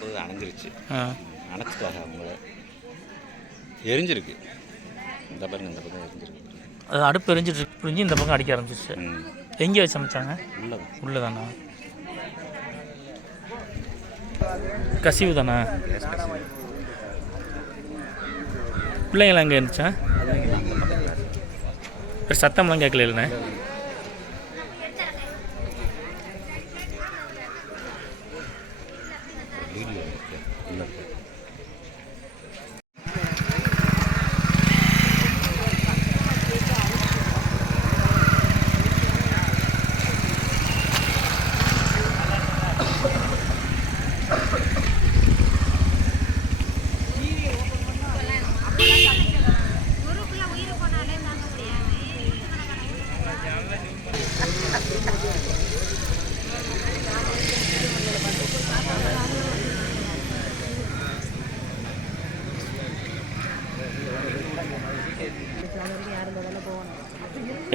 வரும்போது அணைஞ்சிருச்சு. ஆ அணைச்சிட்டாங்க அவங்கள. எரிஞ்சிருக்கு. இந்த பாருங்க, இந்த பக்கம் எரிஞ்சிருக்கு. அது அடுப்பு எரிஞ்சு இந்த பக்கம் அடிக்க ஆரம்பிச்சிச்சு. எங்கே வச்சு சமைச்சாங்க? உள்ளே தானா? கசிவு தானே? பிள்ளைங்களாம் எங்கே இருந்துச்சா? சத்தம்லாம் கேட்கல இல்லைண்ணே?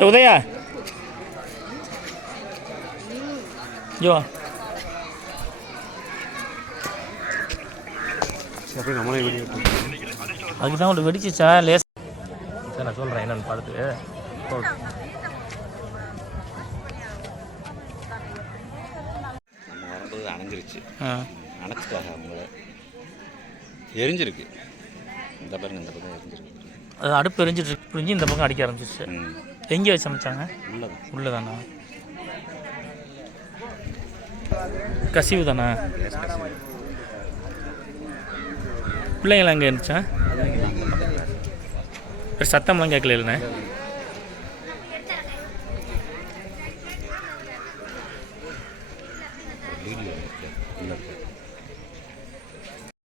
உதயா ஜோ அதுக்கு தான் உங்களுக்கு வெடிச்சிச்சா லேஸ்? நான் சொல்கிறேன் என்னென்னு பார்த்துட்டு நம்ம வரும்போது அணைஞ்சிருச்சு. அணைச்சிட்டாங்க அவங்கள. எரிஞ்சிருக்கு. இந்த பாருங்க, இந்த பக்கம் எரிஞ்சிருக்கு. அது அடுப்பு எரிஞ்சு இந்த பக்கம் அடிக்க ஆரம்பிச்சிச்சு. எங்கே வச்சு சமைச்சாங்க? உள்ளே தானா? கசிவு தானே? பிள்ளைங்களாம் எங்கே இருந்துச்சா? சத்தம்லாம் கேட்கல இல்லைண்ணே?